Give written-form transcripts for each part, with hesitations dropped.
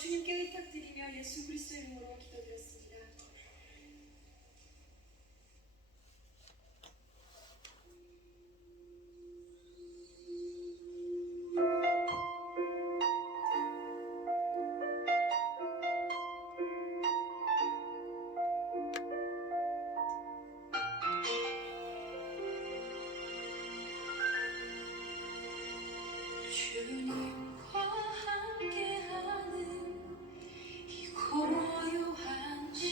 주님께 의탁드리며 예수 그리스도의 이름으로 기도드렸습니다. 주님과 함께하는 이 고요한 시간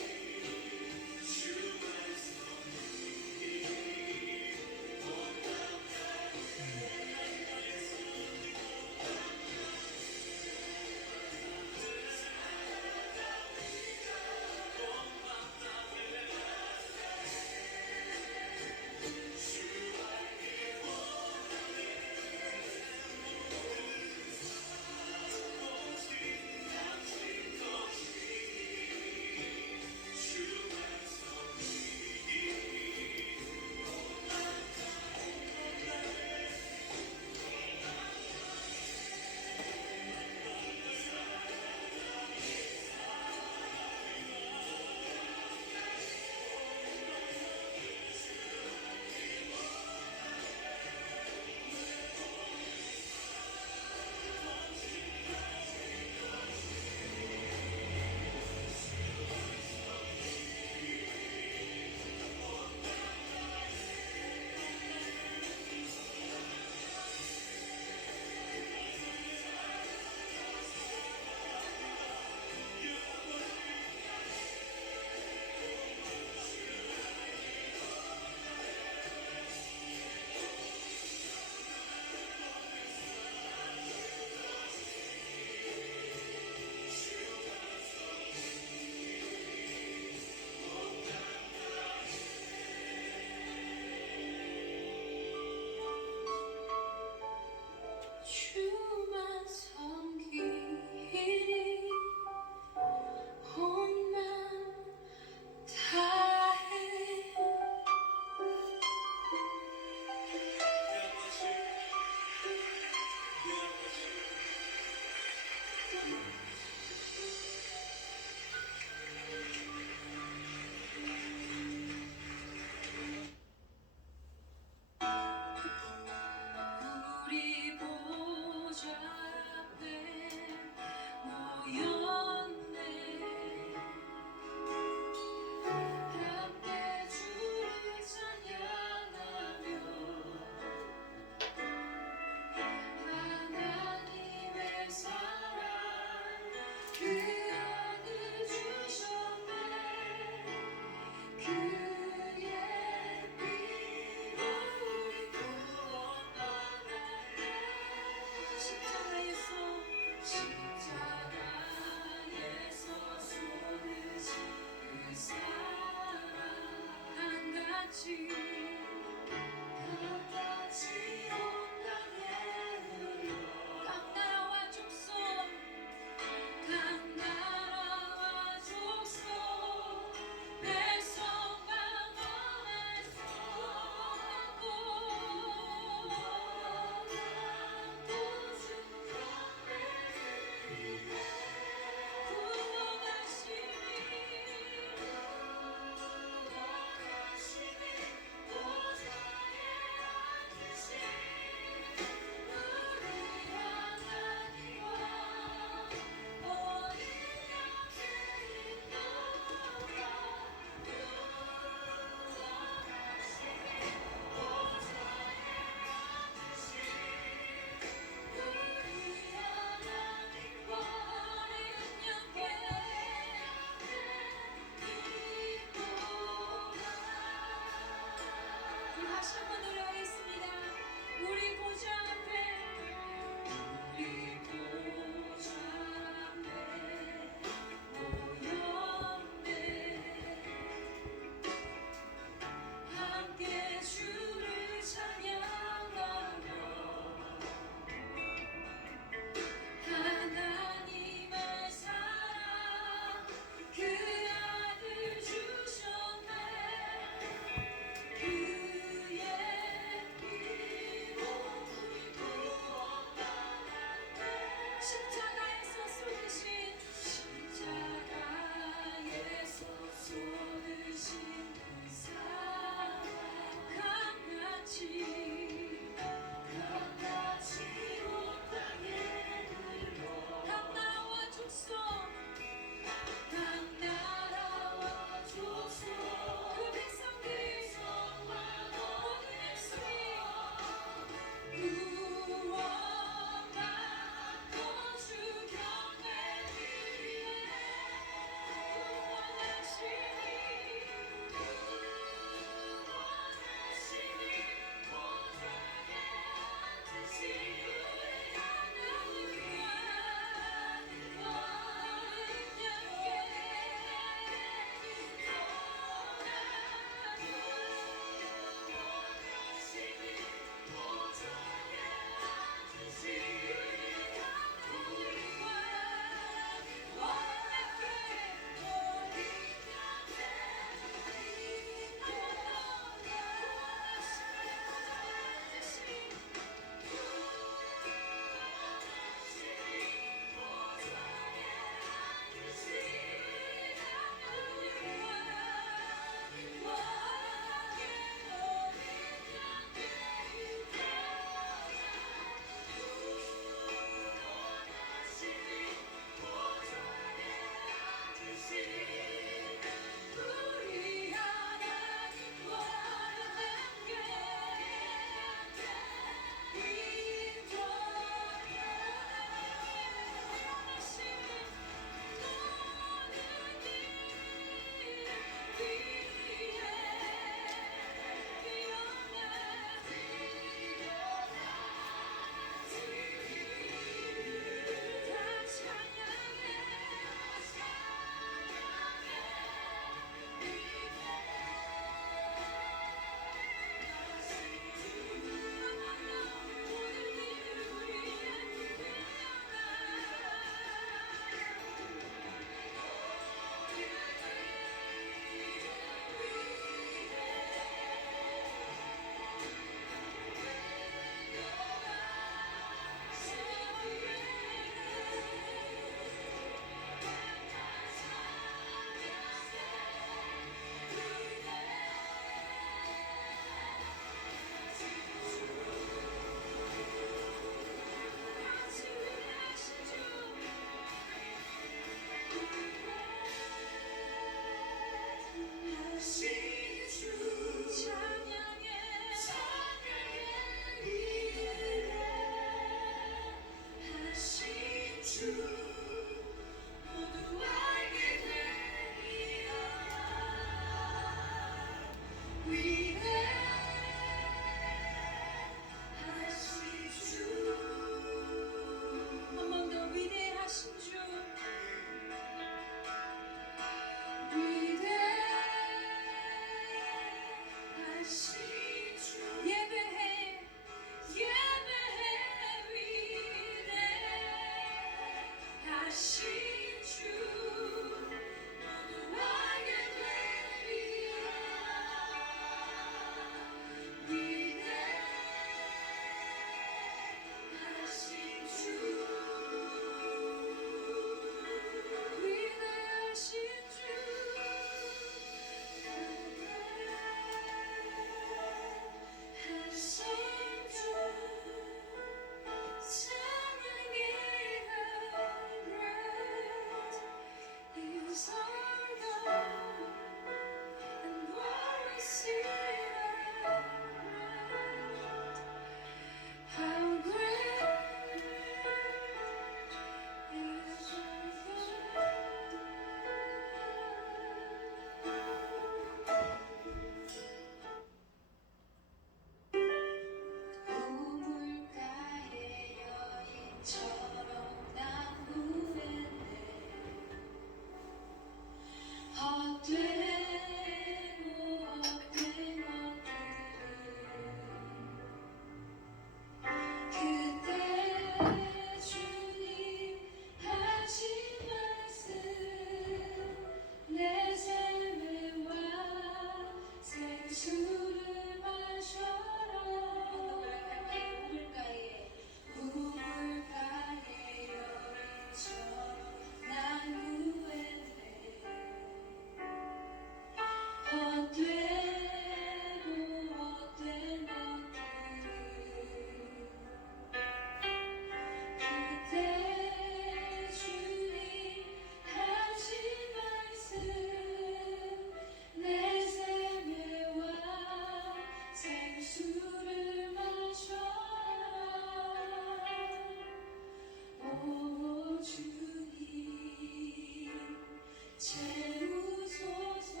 채우소서.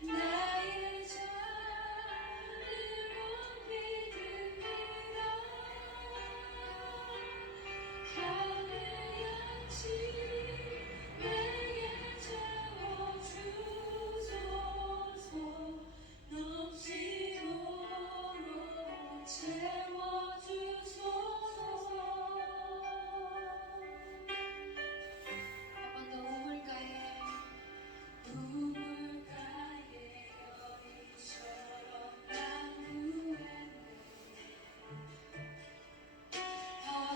나의 잔을 높이 듭니다. 하늘 양치 내게 채워주소서. 넘치도록 채워주소서. 한 번 더 우물가에 우물가에 여인처럼 난 구했네.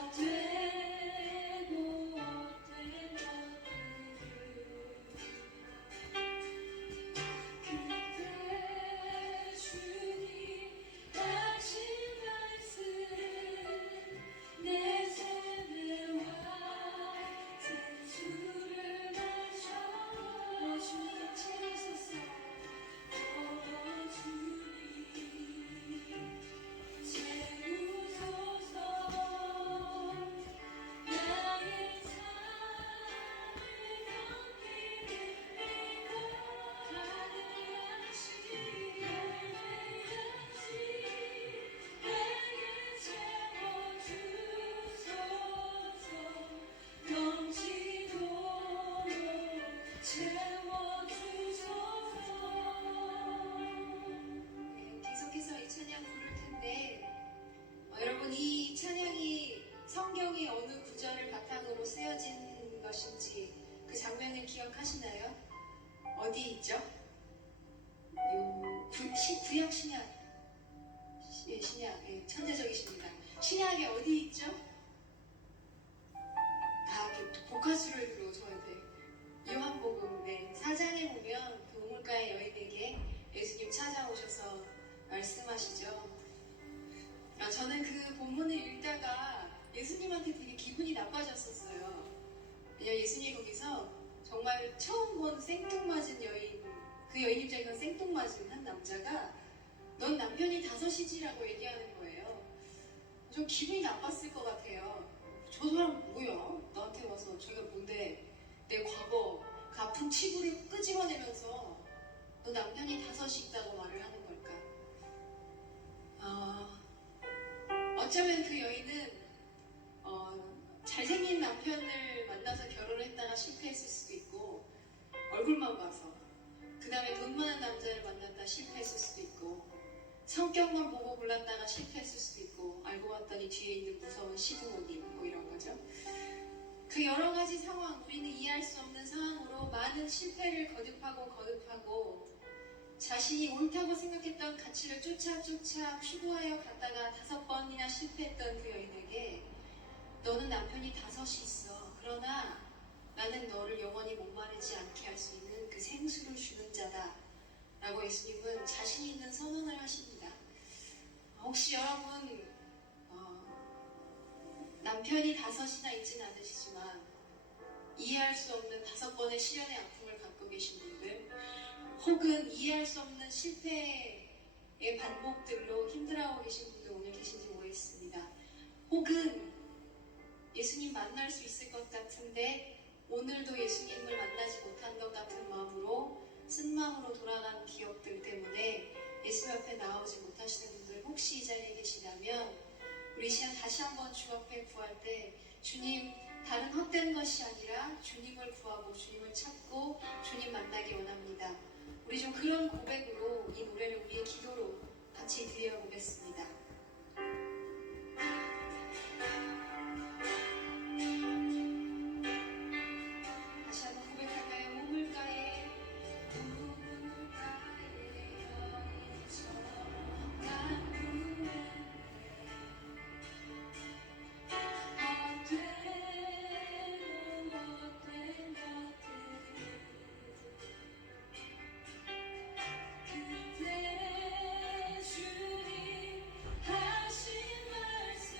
헛되고 헛된 것들을 그때 주님 하신 말씀 내 삶의 생수를 마셔. 주님 채우소서. 주님 채우소서. 나의 삶을 넘기 듭니다. 하늘 양식 내게 채워주소서. 넘치도록 채워주소서. 네, 계속해서 이 찬양 부를 텐데 여러분, 이 찬양이 성경의 어느 구절을 바탕으로 쓰여진 것인지 그 장면을 기억하시나요? 어디 있죠? 구약 신약, 신약, 천재적이십니다. 신약에 어디 있죠? 이렇게 복화술을 저한테 요한복음 4장에 보면 그 우물가의 여인에게 예수님 찾아오셔서 말씀하시죠. 저는 그 본문을 읽다가 예수님한테 되게 기분이 나빠졌었어요. 왜냐면 예수님이 거기서 정말 처음 본 생뚱맞은 여인, 그 여인 입장에서 생뚱맞은 한 남자가 넌 남편이 5이지라고 얘기하는 거예요. 좀 기분이 나빴을 것 같아요. 저 사람 뭐야? 나한테 와서 저희가 뭔데 내 과거 그 아픈 치부를 끄집어내면서 너 남편이 5이 있다고 말을 하는 걸까? 어쩌면 그 여인은 잘생긴 남편을 만나서 결혼을 했다가 실패했을 수도 있고, 얼굴만 봐서 그 다음에 돈 많은 남자를 만났다 실패했을 수도 있고, 성격만 보고 골랐다가 실패했을 수도 있고, 알고 봤더니 뒤에 있는 무서운 시부모님 뭐 이런 거죠. 그 여러 가지 상황, 우리는 이해할 수 없는 상황으로 많은 실패를 거듭하고 자신이 옳다고 생각했던 가치를 쫓아 추구하여 갔다가 5번이나 실패했던 그 여인에게 너는 남편이 5이 있어. 그러나 나는 너를 영원히 목마르지 않게 할 수 있는 그 생수를 주는 자다 라고 예수님은 자신 있는 선언을 하십니다. 혹시 여러분 남편이 5이나 있지는 않으시지만 이해할 수 없는 5번의 시련의 아픔을 갖고 계신 분들, 혹은 이해할 수 없는 실패의 반복들로 힘들어하고 계신 분들 오늘 계신지 모르겠습니다. 혹은 예수님 만날 수 있을 것 같은데 오늘도 예수님을 만나지 못한 것 같은 마음으로 쓴 마음으로 돌아간 기억들 때문에 예수님 앞에 나오지 못하시는 분들 혹시 이 자리에 계시다면 우리 시간 다시 한번 주 앞에 구할 때 주님, 다른 헛된 것이 아니라 주님을 구하고 주님을 찾고 주님 만나기 원합니다. 우리 좀 그런 고백으로 이 노래를 우리의 기도로 같이 드려보겠습니다. 다시 한번 고백할까요? 우물가에 여인처럼 난 구했네. 헛된 것들을 그때 주님 하신 말씀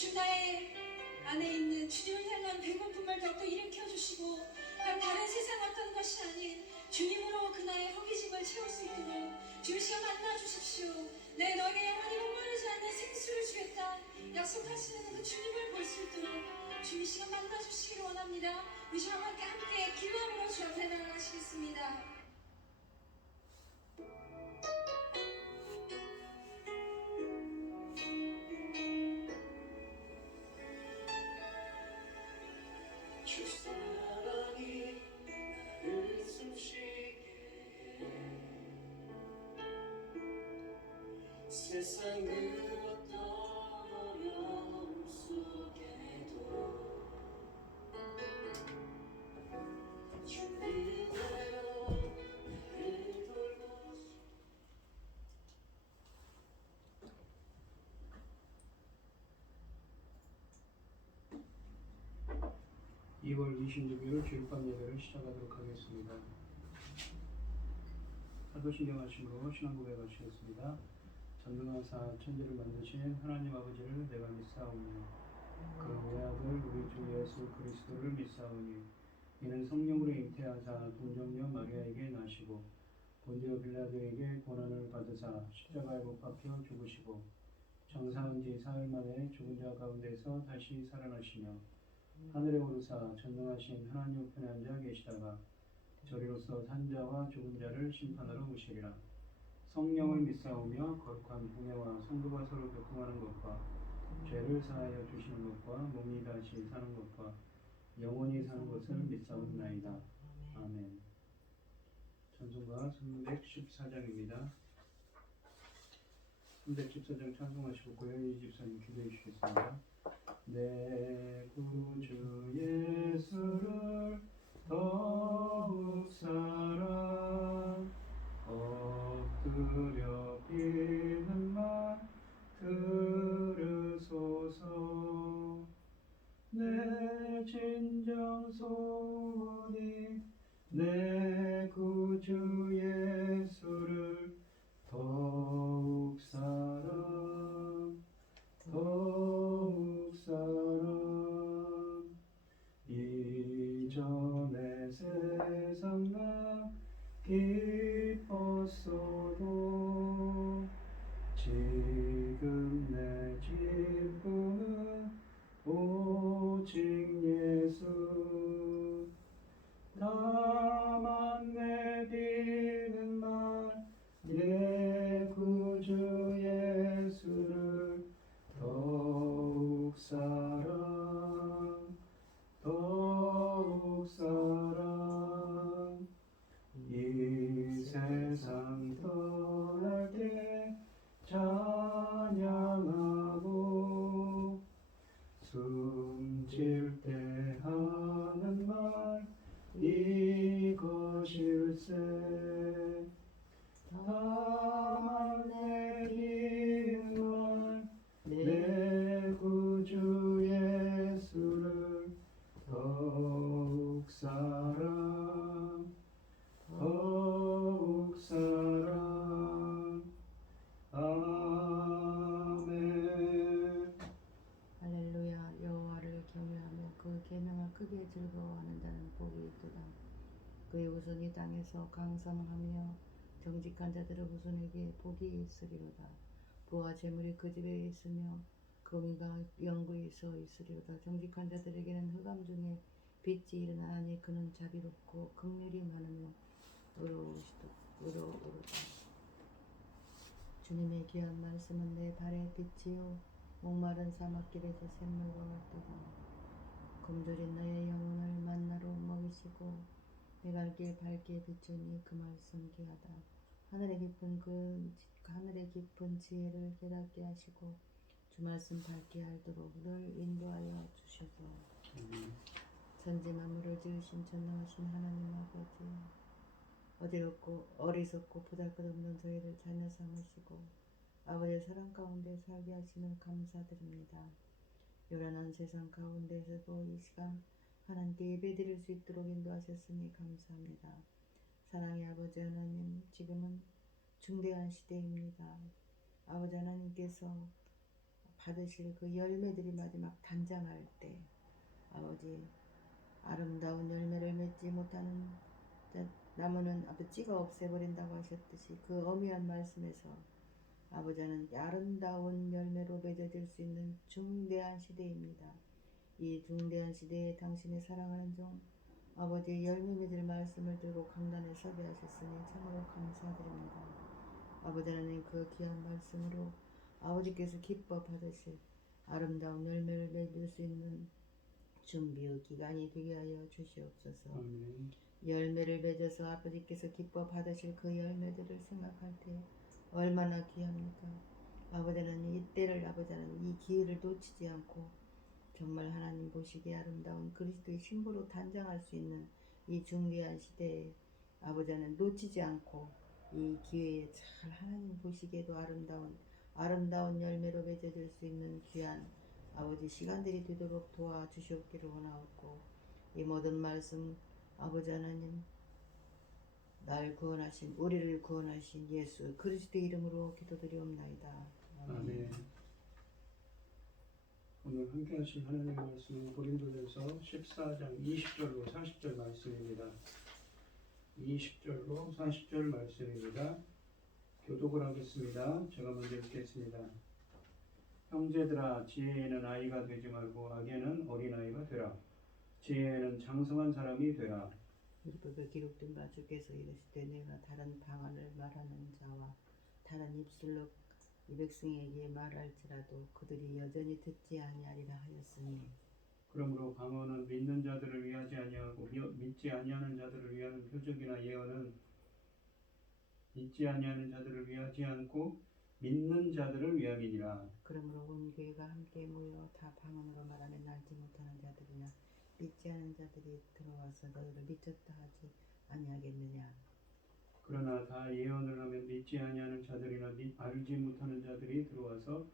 주 나의 안에 있는 주님을 향한 배고픔을 더욱더 일으켜주시고 다른 세상 어떤 것이 아닌 주님으로 그 나의 허기짐을 채울 수 있도록 주 이 시간 만나주십시오. 내 너에게 영원히 목마르지 않는 생수를 주겠다 약속하시는 그 주님을 볼 수 있도록 주 이 시간 만나주시기를 원합니다. 우리 저와 함께 기도함으로 주 앞에 나아가시겠습니다. 주 사랑이 나를 숨쉬게 해 세상 그 어떤 어려움 속에도 주님 되어 나를 돌보시 2월 26일 주일밤 예배를 시작하도록 하겠습니다. 사도신경 하심으로 신앙 고백하시겠습니다. 전능하사 천지를 만드신 하나님 아버지를 내가 믿사오며 그 외아들 우리 주 예수 그리스도를 믿사오니 이는 성령으로 잉태하사 동정녀 마리아에게 나시고 본디오 빌라도에게 고난을 받으사 십자가에 못 박혀 죽으시고 장사한 지 사흘 만에 죽은 자 가운데서 다시 살아나시며 하늘에 오르사 전능하신 하나님 우편에 앉아 계시다가 저리로서 산자와 죽은 자를 심판하러 오시리라. 성령을 믿사오며 거룩한 공회와 성도가 서로 교통하는 것과 죄를 사하여 주시는 것과 몸이 다시 사는 것과 영원히 사는 것을 믿사옵나이다. 아멘. 찬송가 314장입니다. 314장 찬송하시고 고현희 집사님 기도해 주시겠습니다. 내 구주 예수를 더욱 사랑 엎드려 비는 말 들으소서. 내 진정 소원이 내 구주 예수를 더욱 사랑 더욱 사랑. 이전에 세상 나 기뻤어도 지금 내 기쁨은 오직 예수. 다만 내 비는 말 내 구주 예수를 더욱 사랑 더욱 사랑. 이 세상 떠날 때 찬양하고 숨질 때 하는 말 이것일세. 다만 내 비는 말 내 구주 예수를 더욱 사랑 더욱 사랑. 아멘. 할렐루야. 여호와를 경외하며 그 계명을 크게 즐거워하는 자는 복이 있도다. 그의 후손이 땅에서 강성하며 정직한 자들의 후손에게 복이 있으리로다. 부와 재물이 그 집에 있으며 금이가 영구히 서 있으리로다. 정직한 자들에게는 흑암 중에 빛이 일어나니 그는 자비롭고 긍휼이 많으며 의로우로다. 주님의 귀한 말씀은 내 발의 빛이요 목마른 사막길에서 샘물과 같도다. 굶주린 너의 영혼을 만나로 먹이시고 내 발길 밝게 비추니 그 말씀 귀하다. 하늘의 깊은 지혜를 깨닫게 하시고 주 말씀 밝게 알도록 늘 인도하여 주셔서. 천지 만물을 지으신 전능하신 하나님 아버지, 어리석고 보잘것없는 저희를 자녀 삼으시고 아버지의 사랑 가운데 살게 하심을 감사드립니다. 요란한 세상 가운데서도 이 시간 하나님께 예배드릴 수 있도록 인도하셨으니 감사합니다. 사랑의 아버지 하나님, 지금은 중대한 시대입니다. 아버지 하나님께서 받으실 그 열매들이 마지막 단장할 때 아버지 아름다운 열매를 맺지 못하는 나무는 찌가 없애버린다고 하셨듯이 그 엄미한 말씀에서 아버지는 아름다운 열매로 맺어질 수 있는 중대한 시대입니다. 이 중대한 시대에 당신의 사랑하는 종 아버지의 열매 맺을 말씀을 들고 강단에 서게 하셨으니 참으로 감사드립니다. 아버지 하나님 그 귀한 말씀으로 아버지께서 기뻐 받으실 아름다운 열매를 맺을 수 있는 준비의 기간이 되게 하여 주시옵소서. 아멘. 열매를 맺어서 아버지께서 기뻐 받으실 그 열매들을 생각할 때 얼마나 귀합니까? 아버지는 이 때를 아버지는 이 기회를 놓치지 않고 정말 하나님 보시기에 아름다운 그리스도의 신부로 단장할 수 있는 이 중대한 시대에 아버지는 놓치지 않고 이 기회에 잘 하나님 보시기에도 아름다운 열매로 맺어질 수 있는 귀한 아버지 시간들이 되도록 도와주시옵기를 원하옵고 이 모든 말씀 아버지 하나님 날 구원하신 우리를 구원하신 예수 그리스도의 이름으로 기도드리옵나이다. 아멘. 오늘 함께 하실 하나님의 말씀은 고린도전서 14장 20절로 40절 말씀입니다. 20절로 40절 말씀입니다. 교독을 하겠습니다. 제가 먼저 읽겠습니다. 형제들아 지혜에는 아이가 되지 말고 악에는 어린아이가 되라. 지혜에는 장성한 사람이 되라. 율법에 기록된 바 주께서 이르시되 내가 다른 방언을 말하는 자와 다른 입술로 이 백성에게 말할지라도 그들이 여전히 듣지 아니하리라 하였으니 그러므로 방언은 믿는 자들을 위하지 아니하고 믿지 아니하는 자들을 위하는 표적이나 예언은 믿지 아니하는 자들을 위하지 않고 믿는 자들을 위함이니라. 그러므로 온 교회가 함께 모여 다 방언으로 말하면 알지 못하는 자들이나 믿지 않은 자들이 들어와서 너희를 미쳤다 하지 아니하겠느냐. 그러나 다 예언을 하면 믿지 아니하는 자들이나 알지 못하는 자들이 들어와서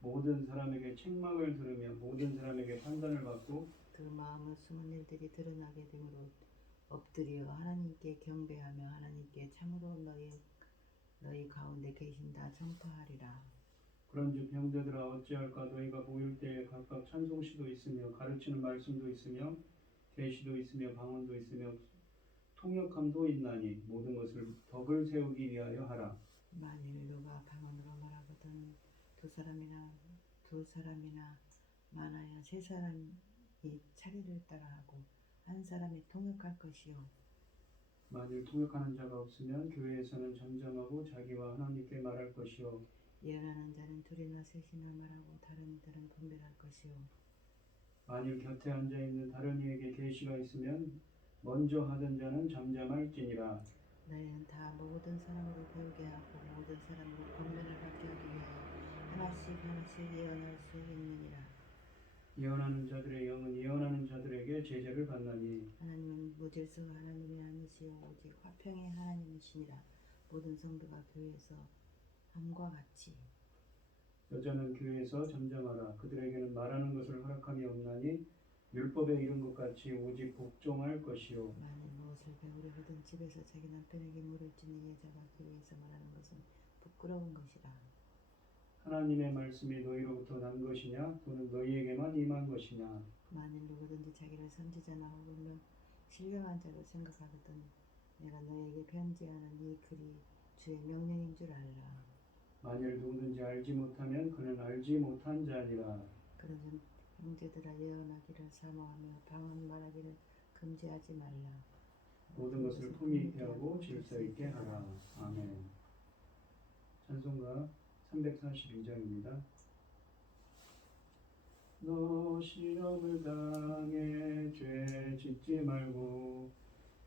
모든 사람에게 책망을 들으며 모든 사람에게 판단을 받고 그 마음의 숨은 일들이 드러나게 되므로 엎드려 하나님께 경배하며 하나님께 참으로 너희 가운데 계신다 청토하리라. 그런즉 형제들아 어찌할까 너희가 모일 때에 각각 찬송시도 있으며 가르치는 말씀도 있으며 계시도 있으며 방언도 있으며 통역함도 있나니 모든 것을 덕을 세우기 위하여 하라. 만일 누가 방언으로 말하거든 두 사람이나 많아야 세 사람이 차례를 따라하고 한 사람이 통역할 것이요. 만일 통역하는 자가 없으면 교회에서는 잠잠하고 자기와 하나님께 말할 것이요. 예언하는 자는 둘이나 셋이나 말하고 다른 이들은 분별할 것이요. 만일 곁에 앉아있는 다른 이에게 계시가 있으면 먼저 하던 자는 잠잠할지니라. 너희는 다 모든 사람으로 배우게 하고 모든 사람으로 권면을 받게 하기 위하여 하나씩 예언할 수 있느니라. 예언하는 자들의 영은 예언하는 자들에게 제재를 받나니 하나님은 무질서 하나님이 아니시요 오직 화평의 하나님이시니라. 모든 성도가 교회에서 함과 같이 여자는 교회에서 잠잠하라. 그들에게는 말하는 것을 허락함이 없나니 율법에 이른 것 같이 오직 복종할 것이요. 만일 무엇을 배우려 하든 집에서 자기 남편에게 물을지니 여자가 교회에서 말하는 것은 부끄러운 것이라. 하나님의 말씀이 너희로부터 난 것이냐 또는 너희에게만 임한 것이냐. 만일 누구든지 자기를 선지자나 혹은 신령한 자로 생각하거든 내가 너희에게 편지하는 이 글이 주의 명령인 줄 알라. 만일 누구든지 알지 못하면 그는 알지 못한 자니라. 그러면 형제들아 예언하기를 사모하며 방언 말하기를 금지하지 말라. 모든 것을 품위 있게 하고 질서 있게 하라. 아멘. 찬송가 342장입니다. 너 시험을 당해 죄 짓지 말고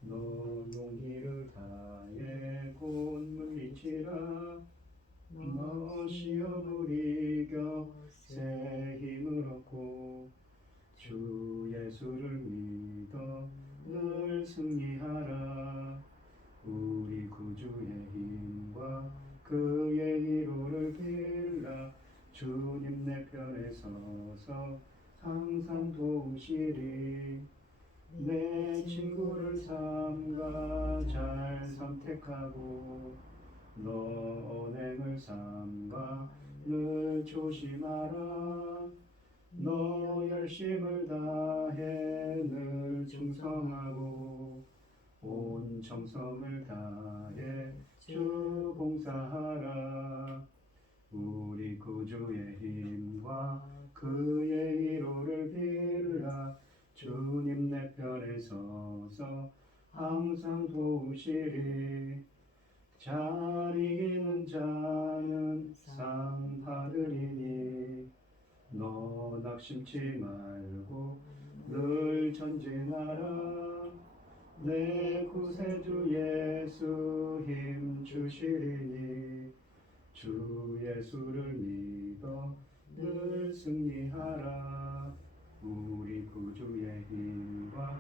너 용기를 다해 곧 물리치라. 너 시험을 이겨 새 힘을 얻고 주 예수를 믿어 늘 승리하라. 우리 구주의 힘과 그의 위로를 빌라. 주님 내 편에 서서 항상 도우시리. 내 친구를 삼가 잘 선택하고 너 언행을 삼가 늘 날 조심하라. 너 열심을 다해 늘 충성하고 온 정성을 다해 주 봉사하라. 우리 구주의 힘과 그의 위로를 빌라. 주님 내 편에 서서 항상 도우시리. 잘 이기는 자는 상 받으리니 너 낙심치 말고 늘 전진하라. 내 구세주 예수 힘 주시리니 주 예수를 믿어 늘 승리하라. 우리 구주의 힘과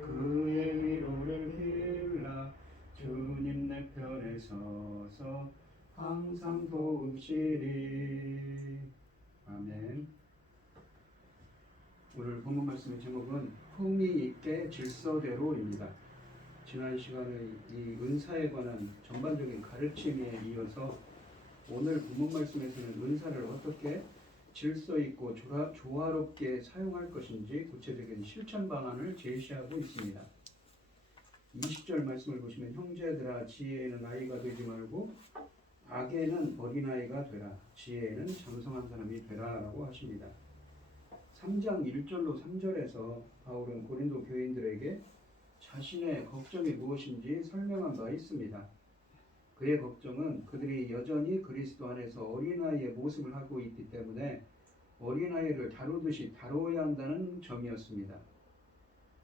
그의 위로를 빌라. 주님 내 편에 서서 항상 도우시리. 아멘. 오늘 본문 말씀의 제목은 품위 있게 질서대로입니다. 지난 시간에 이 은사에 관한 전반적인 가르침에 이어서 오늘 본문 말씀에서는 은사를 어떻게 질서 있고 조화롭게 사용할 것인지 구체적인 실천 방안을 제시하고 있습니다. 20절 말씀을 보시면 형제들아 지혜에는 아이가 되지 말고 악에는 어린아이가 되라. 지혜에는 장성한 사람이 되라 라고 하십니다. 3장 1절로 3절에서 바울은 고린도 교인들에게 자신의 걱정이 무엇인지 설명한 바 있습니다. 그의 걱정은 그들이 여전히 그리스도 안에서 어린아이의 모습을 하고 있기 때문에 어린아이를 다루듯이 다뤄야 한다는 점이었습니다.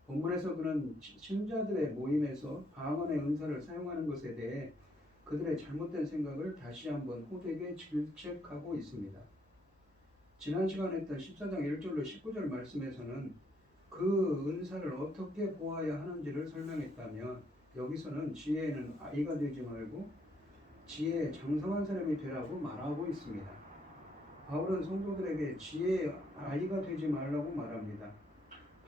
본문에서 그는 신자들의 모임에서 방언의 은사를 사용하는 것에 대해 그들의 잘못된 생각을 다시 한번 호되게 질책하고 있습니다. 지난 시간에 했던 14장 1절로 19절 말씀에서는 그 은사를 어떻게 보아야 하는지를 설명했다면 여기서는 지혜에는 아이가 되지 말고 지혜에 장성한 사람이 되라고 말하고 있습니다. 바울은 성도들에게 지혜의 아이가 되지 말라고 말합니다.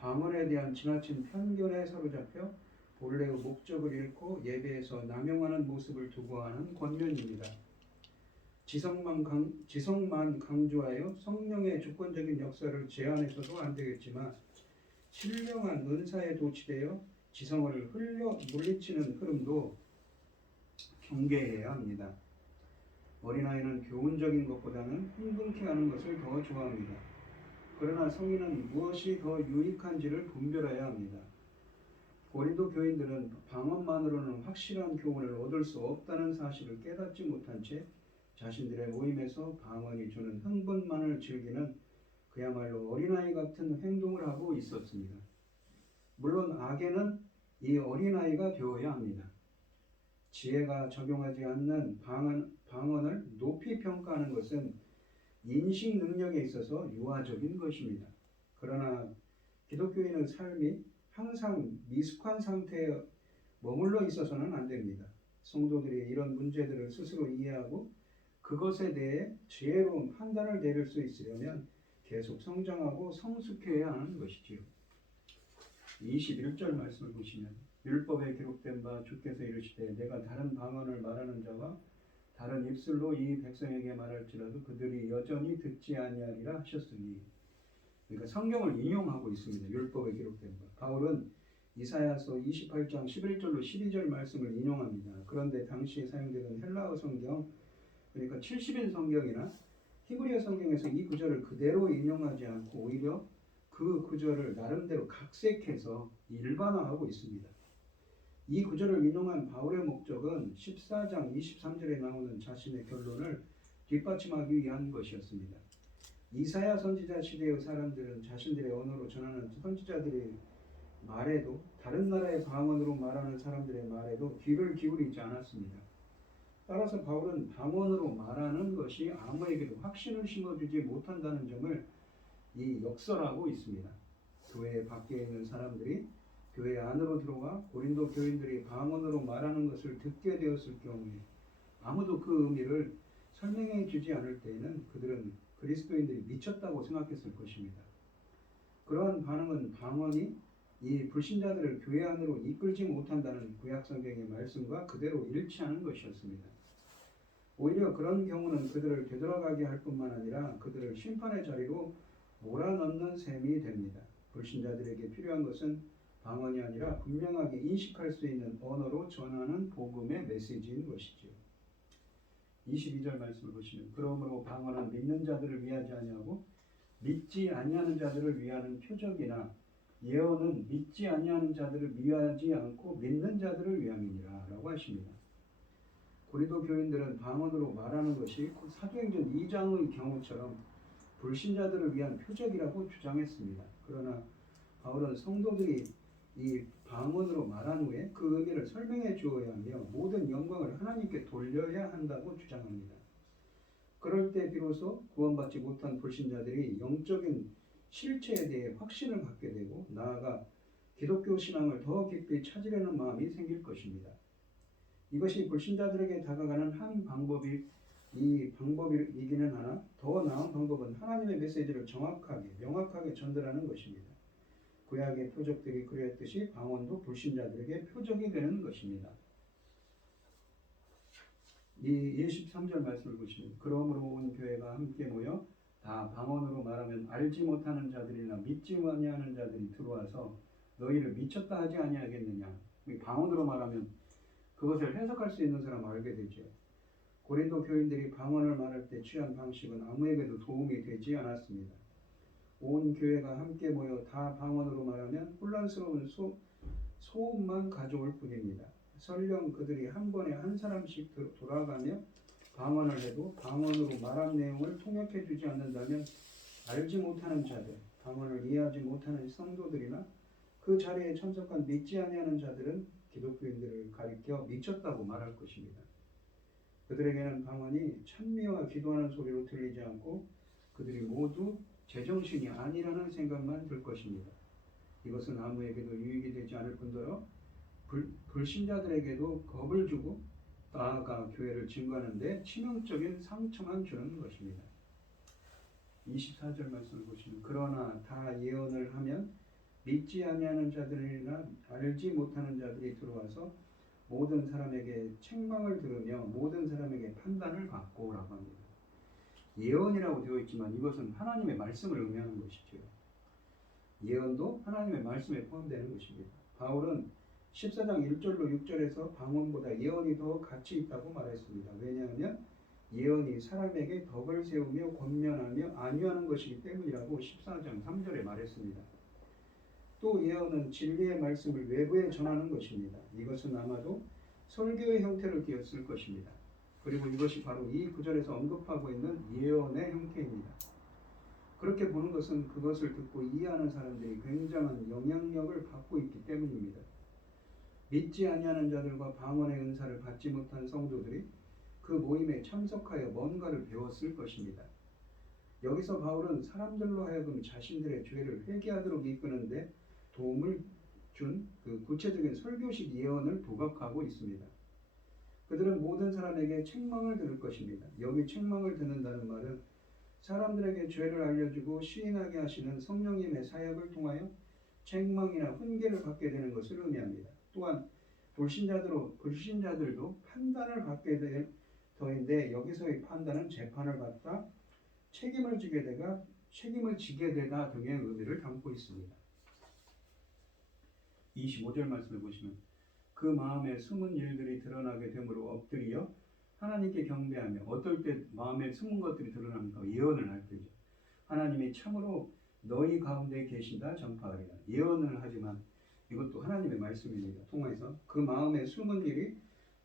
방언에 대한 지나친 편견에 사로잡혀 본래의 목적을 잃고 예배에서 남용하는 모습을 두고 하는 권면입니다. 지성만 강조하여 성령의 주권적인 역사를 제한해서도 안 되겠지만 신령한 은사에 도취되어 지성을 흘려 물리치는 흐름도 경계해야 합니다. 어린아이는 교훈적인 것보다는 흥분케 하는 것을 더 좋아합니다. 그러나 성인은 무엇이 더 유익한지를 분별해야 합니다. 고린도 교인들은 방언만으로는 확실한 교훈을 얻을 수 없다는 사실을 깨닫지 못한 채 자신들의 모임에서 방언이 주는 흥분만을 즐기는 그야말로 어린아이 같은 행동을 하고 있었습니다. 물론 악에는 이 어린아이가 되어야 합니다. 지혜가 적용하지 않는 방언을 높이 평가하는 것은 인식 능력에 있어서 유아적인 것입니다. 그러나 기독교인의 삶이 항상 미숙한 상태에 머물러 있어서는 안 됩니다. 성도들이 이런 문제들을 스스로 이해하고 그것에 대해 지혜로운 판단을 내릴 수 있으려면 계속 성장하고 성숙해야 하는 것이지요. 21절 말씀을 보시면 율법에 기록된 바 주께서 이르시되 내가 다른 방언을 말하는 자와 다른 입술로 이 백성에게 말할지라도 그들이 여전히 듣지 아니하리라 하셨으니, 그러니까 성경을 인용하고 있습니다. 율법에 기록된 바. 바울은 이사야서 28장 11절로 12절 말씀을 인용합니다. 그런데 당시에 사용되던 헬라어 성경, 그러니까 70인 성경이나 히브리어 성경에서 이 구절을 그대로 인용하지 않고 오히려 그 구절을 나름대로 각색해서 일반화하고 있습니다. 이 구절을 인용한 바울의 목적은 14장 23절에 나오는 자신의 결론을 뒷받침하기 위한 것이었습니다. 이사야 선지자 시대의 사람들은 자신들의 언어로 전하는 선지자들의 말에도 다른 나라의 방언으로 말하는 사람들의 말에도 귀를 기울이지 않았습니다. 따라서 바울은 방언으로 말하는 것이 아무에게도 확신을 심어주지 못한다는 점을 역설하고 있습니다. 교회 밖에 있는 사람들이 교회 안으로 들어와 고린도 교인들이 방언으로 말하는 것을 듣게 되었을 경우에 아무도 그 의미를 설명해 주지 않을 때에는 그들은 그리스도인들이 미쳤다고 생각했을 것입니다. 그러한 반응은 방언이 이 불신자들을 교회 안으로 이끌지 못한다는 구약 성경의 말씀과 그대로 일치하는 것이었습니다. 오히려 그런 경우는 그들을 되돌아가게 할 뿐만 아니라 그들을 심판의 자리로 몰아넣는 셈이 됩니다. 불신자들에게 필요한 것은 방언이 아니라 분명하게 인식할 수 있는 언어로 전하는 복음의 메시지인 것이지요. 22절 말씀을 보시면 그러므로 방언은 믿는 자들을 위하지 아니하고 믿지 아니하는 자들을 위하는 표적이나 예언은 믿지 아니하는 자들을 위하지 않고 믿는 자들을 위함이니라 라고 하십니다. 고린도 교인들은 방언으로 말하는 것이 사도행전 2장의 경우처럼 불신자들을 위한 표적이라고 주장했습니다. 그러나 바울은 성도들이 이 방언으로 말한 후에 그 의미를 설명해 주어야 하며 모든 영광을 하나님께 돌려야 한다고 주장합니다. 그럴 때 비로소 구원받지 못한 불신자들이 영적인 실체에 대해 확신을 갖게 되고 나아가 기독교 신앙을 더 깊이 찾으려는 마음이 생길 것입니다. 이것이 불신자들에게 다가가는 한 방법이기는 하나 더 나은 방법은 하나님의 메시지를 정확하게 명확하게 전달하는 것입니다. 구약의 표적들이 그랬듯이 방언도 불신자들에게 표적이 되는 것입니다. 이 23절 말씀을 보시면 그러므로 온 교회가 함께 모여 다 방언으로 말하면 알지 못하는 자들이나 믿지 아니하는 자들이 들어와서 너희를 미쳤다 하지 아니하겠느냐. 방언으로 말하면 그것을 해석할 수 있는 사람 알게 되죠. 고린도 교인들이 방언을 말할 때 취한 방식은 아무에게도 도움이 되지 않았습니다. 온 교회가 함께 모여 다 방언으로 말하면 혼란스러운 소음만 가져올 뿐입니다. 설령 그들이 한 번에 한 사람씩 돌아가며 방언을 해도 방언으로 말한 내용을 통역해 주지 않는다면 알지 못하는 자들, 방언을 이해하지 못하는 성도들이나 그 자리에 참석한 믿지 아니하는 자들은 기독교인들을 가리켜 미쳤다고 말할 것입니다. 그들에게는 방언이 찬미와 기도하는 소리로 들리지 않고 그들이 모두 제정신이 아니라는 생각만 들 것입니다. 이것은 아무에게도 유익이 되지 않을 뿐더러 불신자들에게도 겁을 주고 나아가 교회를 증거하는 데 치명적인 상처만 주는 것입니다. 24절 말씀을 보시면 그러나 다 예언을 하면 믿지 아니하는 자들이나 알지 못하는 자들이 들어와서 모든 사람에게 책망을 들으며 모든 사람에게 판단을 받고라고 합니다. 예언이라고 되어 있지만 이것은 하나님의 말씀을 의미하는 것이죠. 예언도 하나님의 말씀에 포함되는 것입니다. 바울은 14장 1절로 6절에서 방언보다 예언이 더 가치 있다고 말했습니다. 왜냐하면 예언이 사람에게 덕을 세우며 권면하며 안위하는 것이기 때문이라고 14장 3절에 말했습니다. 또 예언은 진리의 말씀을 외부에 전하는 것입니다. 이것은 아마도 설교의 형태를 띠었을 것입니다. 그리고 이것이 바로 이 구절에서 언급하고 있는 예언의 형태입니다. 그렇게 보는 것은 그것을 듣고 이해하는 사람들이 굉장한 영향력을 받고 있기 때문입니다. 믿지 아니하는 자들과 방언의 은사를 받지 못한 성도들이 그 모임에 참석하여 뭔가를 배웠을 것입니다. 여기서 바울은 사람들로 하여금 자신들의 죄를 회개하도록 이끄는데 도움을 준 그 구체적인 설교식 예언을 부각하고 있습니다. 그들은 모든 사람에게 책망을 들을 것입니다. 여기 책망을 듣는다는 말은 사람들에게 죄를 알려주고 시인하게 하시는 성령님의 사역을 통하여 책망이나 훈계를 받게 되는 것을 의미합니다. 또한 불신자들도 판단을 받게 될 터인데 여기서의 판단은 재판을 받다, 책임을 지게 되다 등의 의미를 담고 있습니다. 25절 말씀을 보시면 그 마음에 숨은 일들이 드러나게 되므로 엎드려 하나님께 경배하며 어떨 때 마음에 숨은 것들이 드러납니까? 예언을 할 때죠. 하나님이 참으로 너희 가운데 계신다 전파하리라. 예언을 하지만 이것도 하나님의 말씀입니다. 통해서 그 마음에 숨은 일이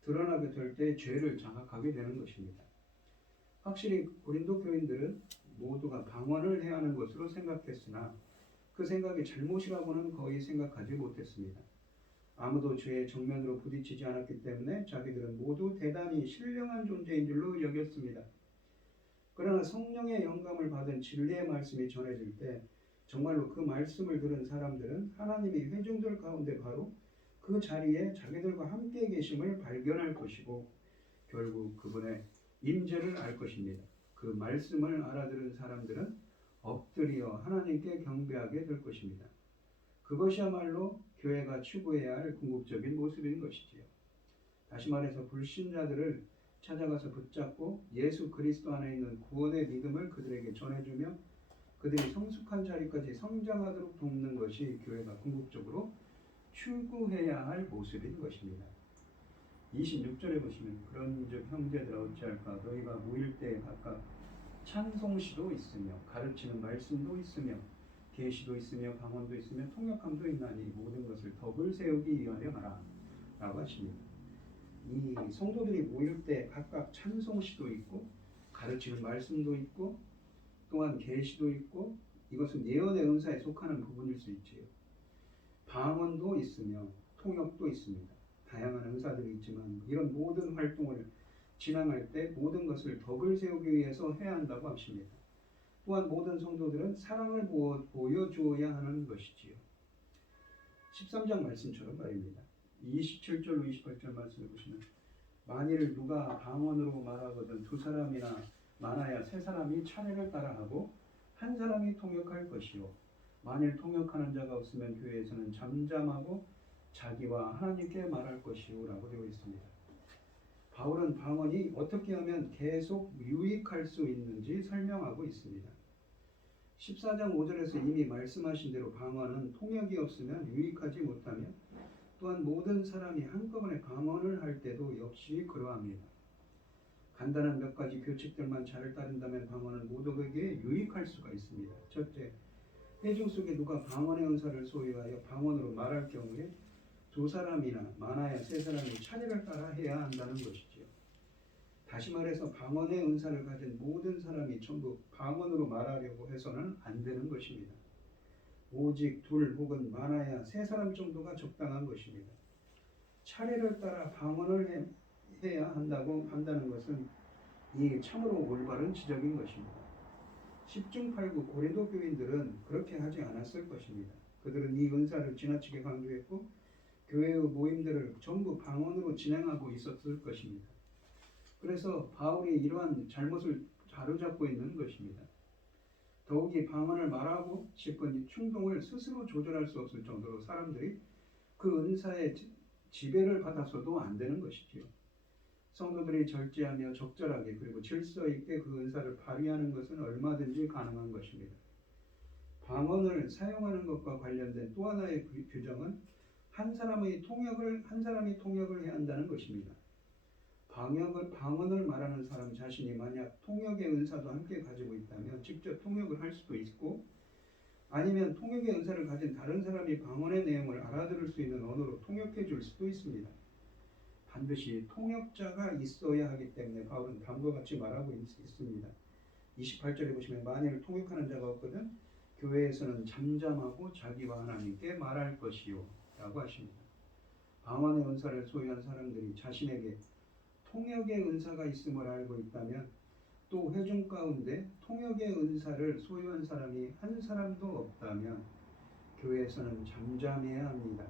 드러나게 될 때 죄를 자각하게 되는 것입니다. 확실히 고린도 교인들은 모두가 방언을 해야 하는 것으로 생각했으나 그 생각이 잘못이라고는 거의 생각하지 못했습니다. 아무도 죄의 정면으로 부딪히지 않았기 때문에 자기들은 모두 대단히 신령한 존재인 줄로 여겼습니다. 그러나 성령의 영감을 받은 진리의 말씀이 전해질 때 정말로 그 말씀을 들은 사람들은 하나님이 회중들 가운데 바로 그 자리에 자기들과 함께 계심을 발견할 것이고 결국 그분의 임재를 알 것입니다. 그 말씀을 알아들은 사람들은 엎드려 하나님께 경배하게 될 것입니다. 그것이야말로 교회가 추구해야 할 궁극적인 모습인 것이지요. 다시 말해서 불신자들을 찾아가서 붙잡고 예수 그리스도 안에 있는 구원의 믿음을 그들에게 전해주며 그들이 성숙한 자리까지 성장하도록 돕는 것이 교회가 궁극적으로 추구해야 할 모습인 것입니다. 26절에 보시면 그런즉 형제들아 어찌할까 너희가 모일 때에 각각 찬송시도 있으며 가르치는 말씀도 있으며 계시도 있으며 방언도 있으며 통역함도 있나니 모든 것을 덕을 세우기 위하여 하라 라고 하십니다. 이 성도들이 모일 때 각각 찬송시도 있고 가르치는 말씀도 있고 또한 계시도 있고 이것은 예언의 은사에 속하는 부분일 수 있지요. 방언도 있으며 통역도 있습니다. 다양한 은사들이 있지만 이런 모든 활동을 진행할 때 모든 것을 덕을 세우기 위해서 해야 한다고 하십니다. 또한 모든 성도들은 사랑을 보여주어야 하는 것이지요. 13장 말씀처럼 말입니다. 27절로 28절 말씀을 보시면 만일 누가 방언으로 말하거든 두 사람이나 많아야 세 사람이 차례를 따라하고 한 사람이 통역할 것이요 만일 통역하는 자가 없으면 교회에서는 잠잠하고 자기와 하나님께 말할 것이요 라고 되어 있습니다. 바울은 방언이 어떻게 하면 계속 유익할 수 있는지 설명하고 있습니다. 14장 5절에서 이미 말씀하신 대로 방언은 통역이 없으면 유익하지 못하며 또한 모든 사람이 한꺼번에 방언을 할 때도 역시 그러합니다. 간단한 몇 가지 규칙들만 잘 따른다면 방언은 모두에게 유익할 수가 있습니다. 첫째, 회중 속에 누가 방언의 은사를 소유하여 방언으로 말할 경우에 두 사람이나 많아야 세 사람이 차례를 따라 해야 한다는 것이지요. 다시 말해서 방언의 은사를 가진 모든 사람이 전부 방언으로 말하려고 해서는 안 되는 것입니다. 오직 둘 혹은 많아야 세 사람 정도가 적당한 것입니다. 차례를 따라 방언을 해야 한다는 것은 이 참으로 올바른 지적인 것입니다. 10중 8구 고린도 교인들은 그렇게 하지 않았을 것입니다. 그들은 이 은사를 지나치게 강조했고 교회의 모임들을 전부 방언으로 진행하고 있었을 것입니다. 그래서 바울이 이러한 잘못을 자로잡고 있는 것입니다. 더욱이 방언을 말하고 싶은 이 충동을 스스로 조절할 수 없을 정도로 사람들이 그 은사의 지배를 받아서도 안 되는 것이지요. 성도들이 절제하며 적절하게 그리고 질서 있게 그 은사를 발휘하는 것은 얼마든지 가능한 것입니다. 방언을 사용하는 것과 관련된 또 하나의 규정은 한 사람이 통역을 해야 한다는 것입니다. 방언을 말하는 사람 자신이 만약 통역의 은사도 함께 가지고 있다면 직접 통역을 할 수도 있고 아니면 통역의 은사를 가진 다른 사람이 방언의 내용을 알아들을 수 있는 언어로 통역해 줄 수도 있습니다. 반드시 통역자가 있어야 하기 때문에 바울은 다음과 같이 말하고 있습니다. 28절에 보시면 만일 통역하는 자가 없거든 교회에서는 잠잠하고 자기와 하나님께 말할 것이요 라고 하십니다. 방언의 은사를 소유한 사람들이 자신에게 통역의 은사가 있음을 알고 있다면 또 회중 가운데 통역의 은사를 소유한 사람이 한 사람도 없다면 교회에서는 잠잠해야 합니다.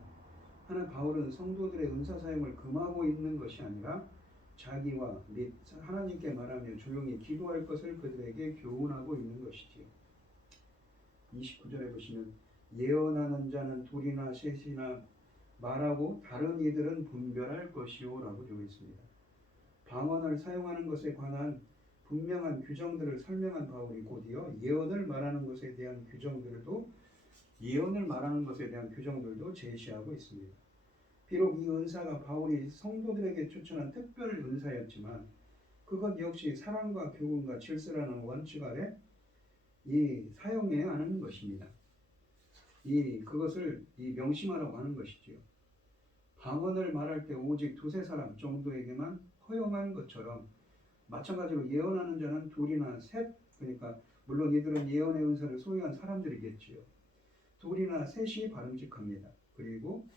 하나 바울은 성도들의 은사 사용을 금하고 있는 것이 아니라 자기와 및 하나님께 말하며 조용히 기도할 것을 그들에게 교훈하고 있는 것이지요. 29절에 보시면 예언하는 자는 둘이나 셋이나 말하고 다른 이들은 분별할 것이요 라고 되어 있습니다. 방언을 사용하는 것에 관한 분명한 규정들을 설명한 바울이 곧이어 예언을 말하는 것에 대한 규정들도 제시하고 있습니다. 비록 이 은사가 바울이 성도들에게 추천한 특별 은사였지만 그것 역시 사랑과 교훈과 질서라는 원칙 아래 사용해야 하는 것입니다. 그것을 명심하라고 하는 것이지요. 방언을 말할 때 오직 두세 사람 정도에게만 허용한 것처럼 마찬가지로 예언하는 자는 둘이나 셋, 그러니까 물론 이들은 예언의 은사를 소유한 사람들이겠지요. 둘이나 셋이 바람직합니다. 그리고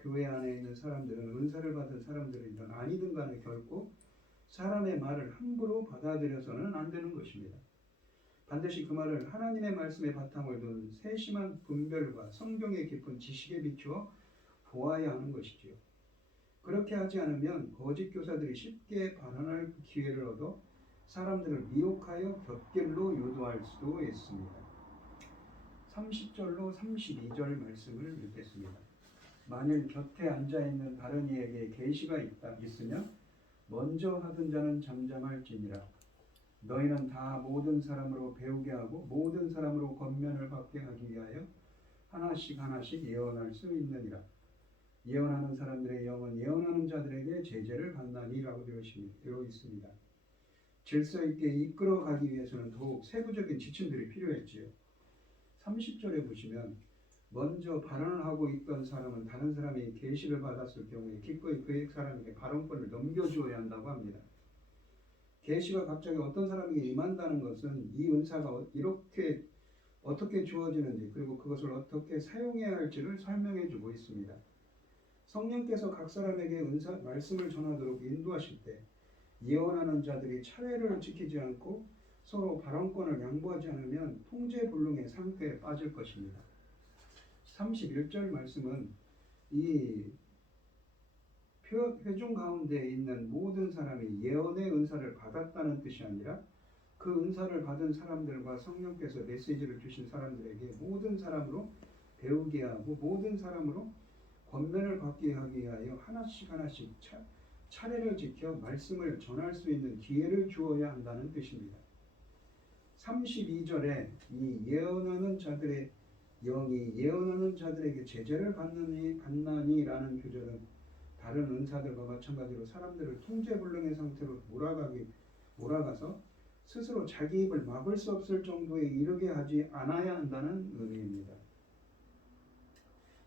교회 안에 있는 사람들은 은사를 받은 사람들이든 아니든 간에 결코 사람의 말을 함부로 받아들여서는 안 되는 것입니다. 반드시 그 말을 하나님의 말씀에 바탕을 둔 세심한 분별과 성경의 깊은 지식에 비추어 보아야 하는 것이지요. 그렇게 하지 않으면 거짓 교사들이 쉽게 발언할 기회를 얻어 사람들을 미혹하여 곁길로 유도할 수도 있습니다. 30절로 32절 말씀을 읽겠습니다. 만일 곁에 앉아있는 다른 이에게 계시가 있으며 먼저 하던 자는 잠잠할지니라. 너희는 다 모든 사람으로 배우게 하고 모든 사람으로 권면을 받게 하기 위하여 하나씩 하나씩 예언할 수 있느니라. 예언하는 사람들의 영은 예언하는 자들에게 제재를 받나니라고 되어 있습니다. 질서 있게 이끌어가기 위해서는 더욱 세부적인 지침들이 필요했지요. 30절에 보시면 먼저 발언을 하고 있던 사람은 다른 사람이 계시를 받았을 경우에 기꺼이 그 사람에게 발언권을 넘겨주어야 한다고 합니다. 계시가 갑자기 어떤 사람에게 임한다는 것은 이 은사가 이렇게 어떻게 주어지는지 그리고 그것을 어떻게 사용해야 할지를 설명해 주고 있습니다. 성령께서 각 사람에게 말씀을 전하도록 인도하실 때 예언하는 자들이 차례를 지키지 않고 서로 발언권을 양보하지 않으면 통제불능의 상태에 빠질 것입니다. 31절 말씀은 이 회중 가운데 있는 모든 사람이 예언의 은사를 받았다는 뜻이 아니라 그 은사를 받은 사람들과 성령께서 메시지를 주신 사람들에게 모든 사람으로 배우게 하고 모든 사람으로 권면을 받게 하기 위하여 하나씩 하나씩 차례를 지켜 말씀을 전할 수 있는 기회를 주어야 한다는 뜻입니다. 32절에 이 예언하는 자들의 영이 예언하는 자들에게 제재를 받나니라는 규절은 다른 은사들과 마찬가지로 사람들을 통제불능의 상태로 몰아가서 스스로 자기 입을 막을 수 없을 정도에 이르게 하지 않아야 한다는 의미입니다.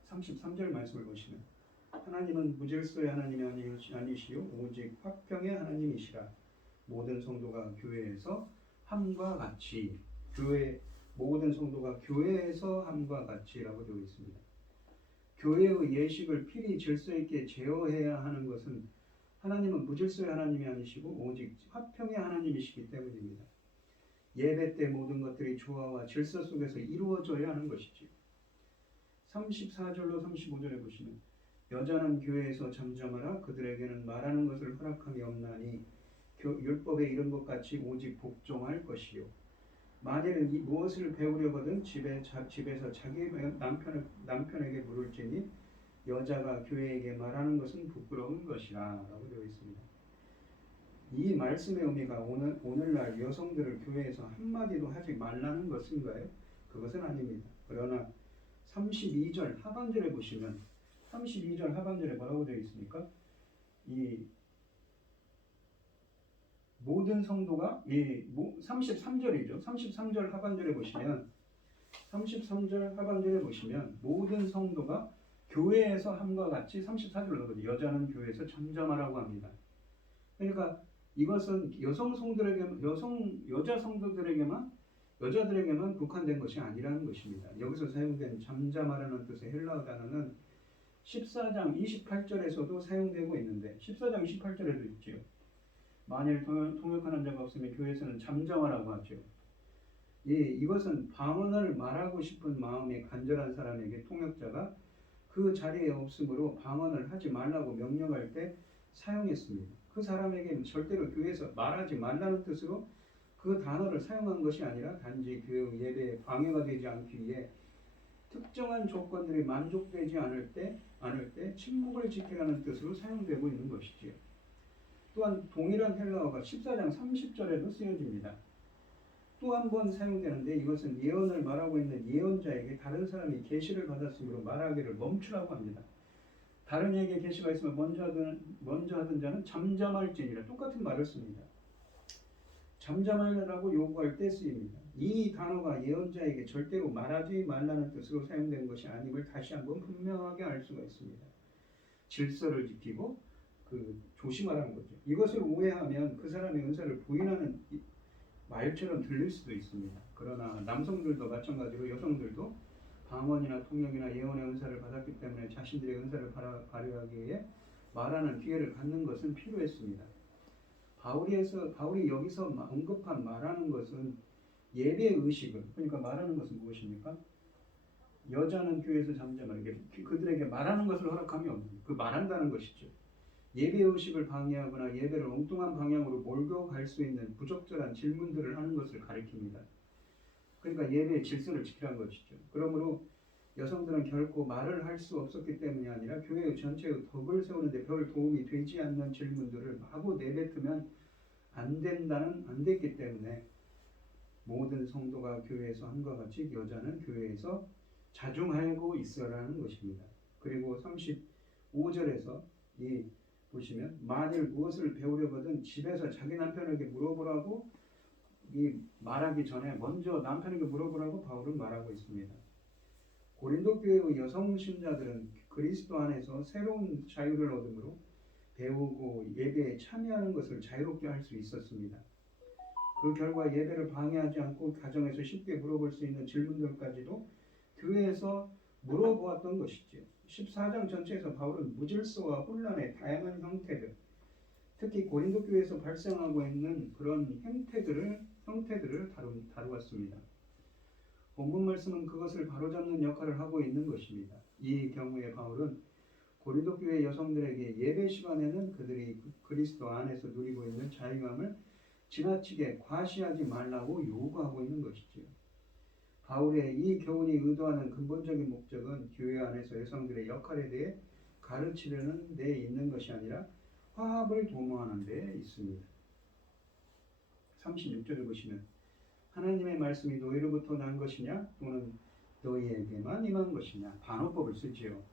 33절 말씀을 보시면 하나님은 무질서의 하나님이 아니시요 오직 화평의 하나님이시라. 모든 성도가 교회에서 함과 같이 모든 성도가 교회에서 함과 같이라고 되어 있습니다. 교회의 예식을 필히 질서 있게 제어해야 하는 것은 하나님은 무질서의 하나님이 아니시고 오직 화평의 하나님이시기 때문입니다. 예배 때 모든 것들이 조화와 질서 속에서 이루어져야 하는 것이지요. 34절로 35절에 보시면 여자는 교회에서 잠잠하라. 그들에게는 말하는 것을 허락함이 없나니 율법에 이른 것 같이 오직 복종할 것이요. 만일 무엇을 배우려거든 집에서 자기 남편에게 물을지니 여자가 교회에게 말하는 것은 부끄러운 것이라 라고 되어 있습니다. 이 말씀의 의미가 오늘날 여성들을 교회에서 한마디도 하지 말라는 것인가요? 그것은 아닙니다. 그러나 32절 하반절에 보시면 32절 하반절에 뭐라고 되어 있습니까? 이 모든 성도가 33절이죠. 33절 하반절에 보시면 모든 성도가 교회에서 함과 같이 34절로 여자는 교회에서 잠잠하라고 합니다. 그러니까 이것은 여자들에게만 국한된 것이 아니라는 것입니다. 여기서 사용된 잠잠하라는 뜻의 헬라어 단어는 14장 28절에서도 사용되고 있는데 14장 28절에도 있지요. 만일 통역하는 자가 없으면 교회에서는 잠잠하라고 하죠. 이것은 방언을 말하고 싶은 마음이 간절한 사람에게 통역자가 그 자리에 없으므로 방언을 하지 말라고 명령할 때 사용했습니다. 그 사람에게 절대로 교회에서 말하지 말라는 뜻으로 그 단어를 사용한 것이 아니라 단지 그 예배에 방해가 되지 않기 위해 특정한 조건들이 만족되지 않을 때 침묵을 지키라는 뜻으로 사용되고 있는 것이지요. 또한 동일한 헬라어가 14장 30절에도 쓰여집니다. 또 한 번 사용되는데 이것은 예언을 말하고 있는 예언자에게 다른 사람이 계시를 받았으므로 말하기를 멈추라고 합니다. 다른 이에게 계시가 있으면 먼저 하던 자는 잠잠할지니라 똑같은 말을 씁니다. 잠잠하라고 요구할 때 쓰입니다. 이 단어가 예언자에게 절대로 말하지 말라는 뜻으로 사용된 것이 아님을 다시 한번 분명하게 알 수가 있습니다. 질서를 지키고 조심하라는 거죠. 이것을 오해하면 그 사람의 은사를 부인하는 말처럼 들릴 수도 있습니다. 그러나 남성들도 마찬가지로 여성들도 방언이나 통역이나 예언의 은사를 받았기 때문에 자신들의 은사를 발휘하기 위해 말하는 기회를 갖는 것은 필요했습니다. 바울이 여기서 언급한 말하는 것은 예배 의식을, 그러니까 말하는 것은 무엇입니까? 여자는 교회에서 잠잠하게 그들에게 말하는 것을 허락함이 없는 그 말한다는 것이죠. 예배 의식을 방해하거나 예배를 엉뚱한 방향으로 몰고 갈 수 있는 부적절한 질문들을 하는 것을 가리킵니다. 그러니까 예배의 질서를 지키라는 것이죠. 그러므로 여성들은 결코 말을 할 수 없었기 때문이 아니라 교회 전체의 덕을 세우는데 별 도움이 되지 않는 질문들을 마구 내뱉으면 안 됐기 때문에 모든 성도가 교회에서 함과 같이 여자는 교회에서 자중하고 있어라는 것입니다. 그리고 35절에서 보시면 만일 무엇을 배우려거든 집에서 자기 남편에게 물어보라고 말하기 전에 먼저 남편에게 물어보라고 바울은 말하고 있습니다. 고린도 교회의 여성 신자들은 그리스도 안에서 새로운 자유를 얻음으로 배우고 예배에 참여하는 것을 자유롭게 할 수 있었습니다. 그 결과 예배를 방해하지 않고 가정에서 쉽게 물어볼 수 있는 질문들까지도 교회에서 물어보았던 것이지요. 14장 전체에서 바울은 무질서와 혼란의 다양한 형태들, 특히 고린도 교회에서 발생하고 있는 그런 형태들을 다루었습니다. 본문 말씀은 그것을 바로잡는 역할을 하고 있는 것입니다. 이 경우에 바울은 고린도 교회 여성들에게 예배 시간에는 그들이 그리스도 안에서 누리고 있는 자유함을 지나치게 과시하지 말라고 요구하고 있는 것이지요. 바울의 이 교훈이 의도하는 근본적인 목적은 교회 안에서 여성들의 역할에 대해 가르치려는 데 있는 것이 아니라 화합을 도모하는 데 있습니다. 36절을 보시면 하나님의 말씀이 너희로부터 난 것이냐 또는 너희에게만 임한 것이냐 반어법을 쓰지요.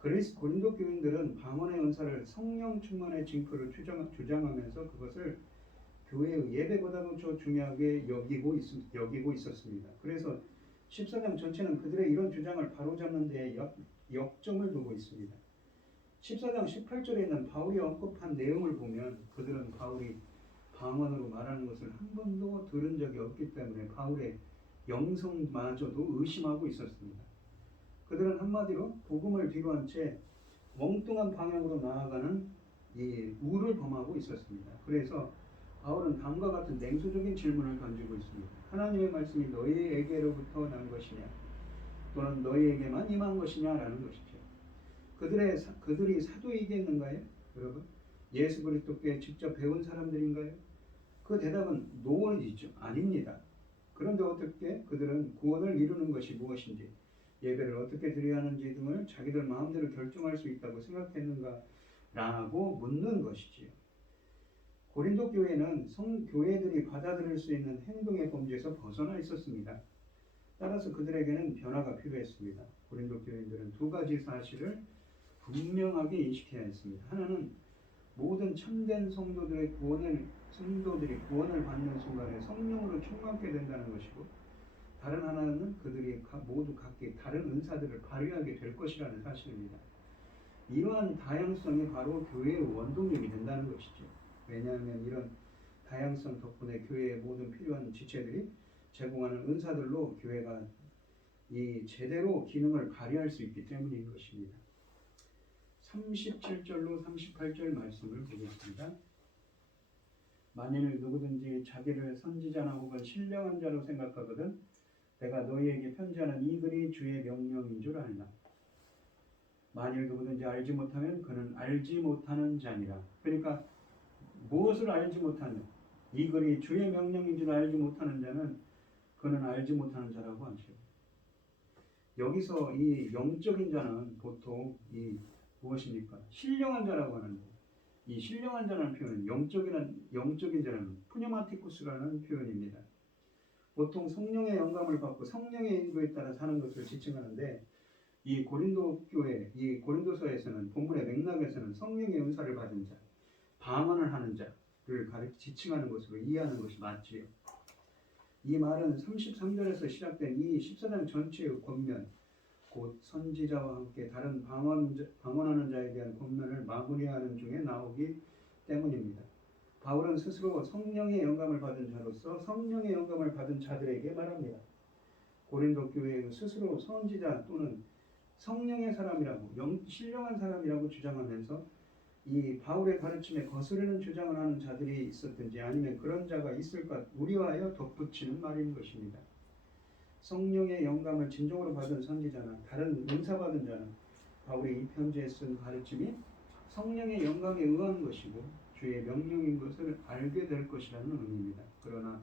고린도 교인들은 방언의 은사를 성령 충만의 징표를 주장하면서 그것을 교회의 예배보다도 더 중요하게 여기고 있었습니다. 그래서 14장 전체는 그들의 이런 주장을 바로잡는 데 역점을 두고 있습니다. 14장 18절에 있는 바울이 언급한 내용을 보면 그들은 바울이 방언으로 말하는 것을 한 번도 들은 적이 없기 때문에 바울의 영성마저도 의심하고 있었습니다. 그들은 한마디로 복음을 뒤로한 채 엉뚱한 방향으로 나아가는 우를 범하고 있었습니다. 그래서 바울은 다음과 같은 냉소적인 질문을 던지고 있습니다. 하나님의 말씀이 너희에게로부터 난 것이냐 또는 너희에게만 임한 것이냐라는 것이죠. 그들이 사도이겠는가요? 여러분, 예수 그리스도께 직접 배운 사람들인가요? 그 대답은 노원이죠. 아닙니다. 그런데 어떻게 그들은 구원을 이루는 것이 무엇인지, 예배를 어떻게 드려야 하는지 등을 자기들 마음대로 결정할 수 있다고 생각했는가? 라고 묻는 것이지요. 고린도 교회는 성교회들이 받아들일 수 있는 행동의 범죄에서 벗어나 있었습니다. 따라서 그들에게는 변화가 필요했습니다. 고린도 교회들은 두 가지 사실을 분명하게 인식해야 했습니다. 하나는 모든 참된 성도들이 구원을 받는 순간에 성령으로 충만케 된다는 것이고, 다른 하나는 그들이 모두 각기 다른 은사들을 발휘하게 될 것이라는 사실입니다. 이러한 다양성이 바로 교회의 원동력이 된다는 것이죠. 왜냐하면 이런 다양성 덕분에 교회의 모든 필요한 지체들이 제공하는 은사들로 교회가 제대로 기능을 발휘할 수 있기 때문인 것입니다. 37절로 38절 말씀을 보겠습니다. 만일 누구든지 자기를 선지자나 혹은 신령한 자로 생각하거든 내가 너희에게 편지하는 이 글이 주의 명령인 줄 알라. 만일 누구든지 알지 못하면 그는 알지 못하는 자니라. 그러니까 무엇을 알지 못하냐? 이 글이 주의 명령인 줄 알지 못하는 자는 그는 알지 못하는 자라고 하죠. 여기서 이 영적인 자는 보통 무엇입니까? 신령한 자라고 하는데, 이 신령한 자라는 표현은 영적인 자는 푸뉴마티쿠스라는 표현입니다. 보통 성령의 영감을 받고 성령의 인도에 따라 사는 것을 지칭하는데, 이 고린도 교회, 이 고린도서에서는 본문의 맥락에서는 성령의 은사를 받은 자, 방언을 하는 자를 지칭하는 것으로 이해하는 것이 맞지요. 이 말은 33절에서 시작된 이 14장 전체의 권면, 곧 선지자와 함께 다른 방언하는 자에 대한 권면을 마무리하는 중에 나오기 때문입니다. 바울은 스스로 성령의 영감을 받은 자로서 성령의 영감을 받은 자들에게 말합니다. 고린도 교회의 스스로 선지자 또는 성령의 사람이라고, 신령한 사람이라고 주장하면서 이 바울의 가르침에 거스르는 주장을 하는 자들이 있었든지 아니면 그런 자가 있을까 우려하여 덧붙이는 말인 것입니다. 성령의 영감을 진정으로 받은 선지자나 다른 은사 받은 자는 바울이 이 편지에 쓴 가르침이 성령의 영감에 의한 것이고 주의 명령인 것을 알게 될 것이라는 의미입니다. 그러나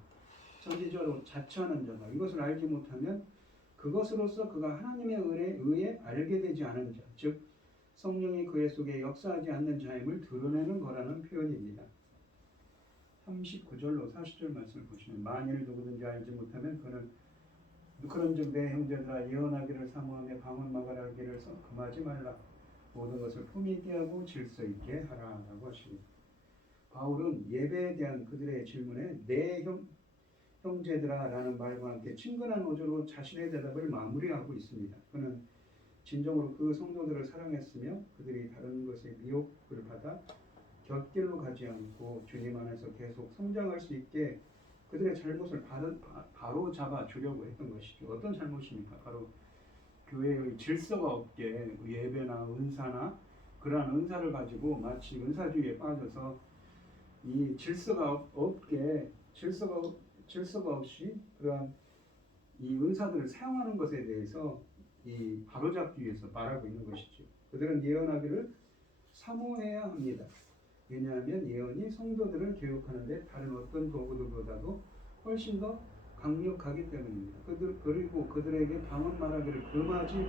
선지자로 자처하는 자가 이것을 알지 못하면 그것으로서 그가 하나님의 의에 알게 되지 않은 자, 즉 성령이 그의 속에 역사하지 않는 자임을 드러내는 거라는 표현입니다. 39절로 40절 말씀을 보시면 만일 누구든지 알지 못하면 그런즉 내 형제들아 예언하기를 사모하며 방언 말하기를 금하지 말라. 모든 것을 품위 있게 하고 질서 있게 하라라고 하십니다. 바울은 예배에 대한 그들의 질문에 내 형제들아 라는 말과 함께 친근한 어조로 자신의 대답을 마무리하고 있습니다. 그는 진정으로 그 성도들을 사랑했으며 그들이 다른 것에 미혹을 받아 곁길로 가지 않고 주님 안에서 계속 성장할 수 있게 그들의 잘못을 바로 잡아 주려고 했던 것이죠. 어떤 잘못입니까? 바로 교회의 질서가 없게 예배나 은사나 그러한 은사를 가지고 마치 은사주의에 빠져서 이 질서가 없이 그러한 이 은사들을 사용하는 것에 대해서 이 바로잡기 위해서 말하고 있는 것이죠. 그들은 예언하기를 사모해야 합니다. 왜냐하면 예언이 성도들을 교육하는데 다른 어떤 도구들보다도 훨씬 더 강력하기 때문입니다. 그리고 그들에게 방언 말하기를 금하지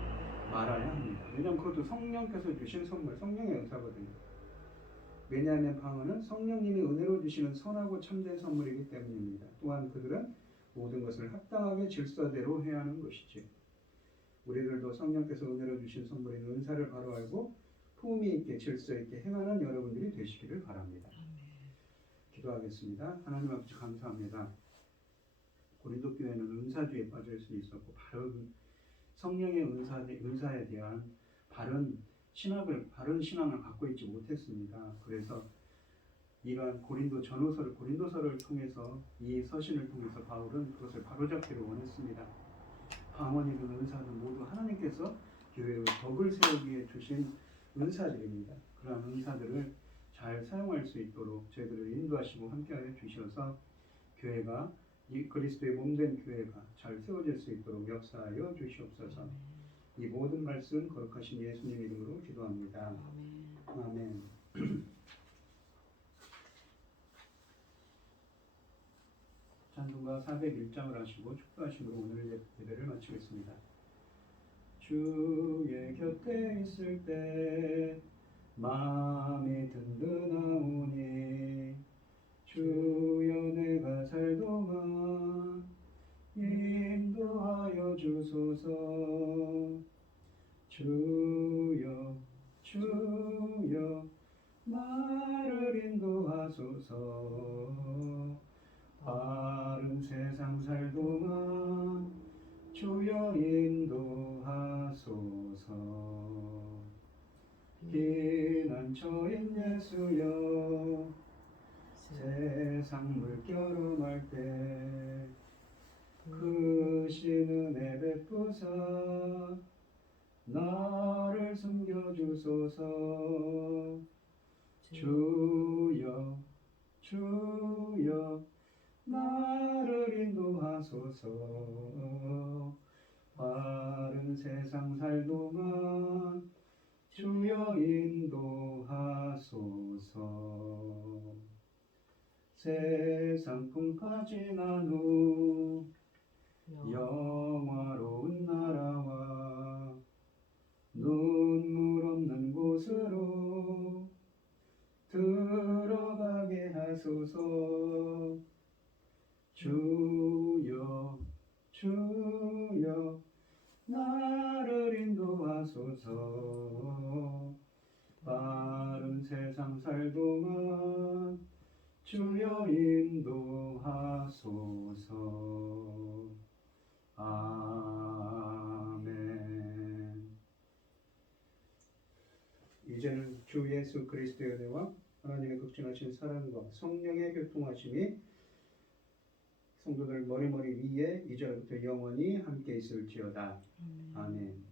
말아야 합니다. 왜냐하면 그것도 성령께서 주신 선물, 성령의 은사거든요. 왜냐하면 방언은 성령님이 은혜로 주시는 선하고 참된 선물이기 때문입니다. 또한 그들은 모든 것을 합당하게 질서대로 해야 하는 것이죠. 우리들도 성령께서 은혜로 주신 선물인 은사를 바로 알고 품위 있게 질서 있게 행하는 여러분들이 되시기를 바랍니다. 기도하겠습니다. 하나님 아버지 감사합니다. 고린도 교회는 은사주의에 빠질 수 있었고 바른 성령의 은사에 대한 바른 신앙을 갖고 있지 못했습니다. 그래서 이러한 고린도서를 통해서 이 서신을 통해서 바울은 그것을 바로잡기를 원했습니다. 방언이든 은사든 모두 하나님께서 교회의 덕을 세우기 위해 주신 은사들입니다. 그러한 은사들을 잘 사용할 수 있도록 저희들을 인도하시고 함께하여 주셔서 교회가 이 그리스도의 몸된 교회가 잘 세워질 수 있도록 역사하여 주시옵소서. 이 모든 말씀 거룩하신 예수님 이름으로 기도합니다. 아멘. 찬송가 401장을 하시고 축도하심으로 오늘 예배를 마치겠습니다. 주의 곁에 있을 때 마음이 든든하오니 주여 내가 살도록 인도하여 주소서. 주여 나를 인도하소서. 바른 세상 살도록 주여 인도하소서. 피난처인 예수여 세상 물결음할 때 크신 은혜 베푸사 나를 숨겨주소서. 주여 나를 인도하소서. 바른 세상 살도록 주여 인도하소서. 세상 풍파 지난 후 영화로운 나라와 눈물 없는 곳으로 들어가게 하소서. 주여 나를 인도하소서. 바른 세상 살도록 주여 인도하소서. 아멘. 이제는 주 예수 그리스도의 은혜와 하나님의 극진하신 사랑과 성령의 교통하심이 성도들 머리머리 위에 이제부터 영원히 함께 있을지어다. 아멘.